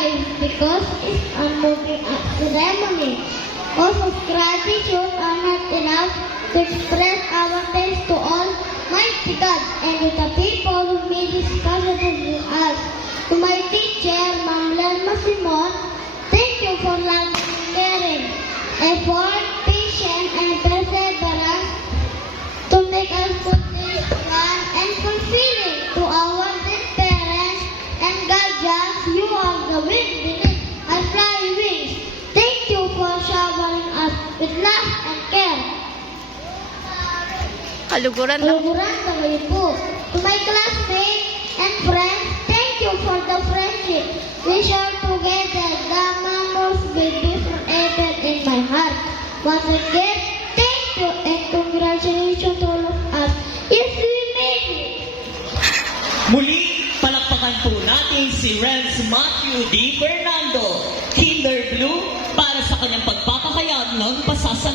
lives because it's a moving ceremony. Words of gratitude are not enough to express our thanks to Almighty God and to the people who made this possible with us. To my teacher, Ma'am Lerma Simon, thank you for loving, caring, effort, patience, and perseverance to make us put this fun and fulfilling to our dear parents and guardians. You are the wind beneath our flying wings. Thank you for showering us with love and care. Kaluguran na. Kaluguran kami po. To my classmates and friends, thank you for the friendship we share together. The memories will be forever in my heart. Once again, thank you and congratulations to all of us. Yes, we made it! Muli, palakpakan po natin si Renz Matthew D. Fernando, Kinder Blue, para sa kanyang pagpapahayag ng pasasalamat.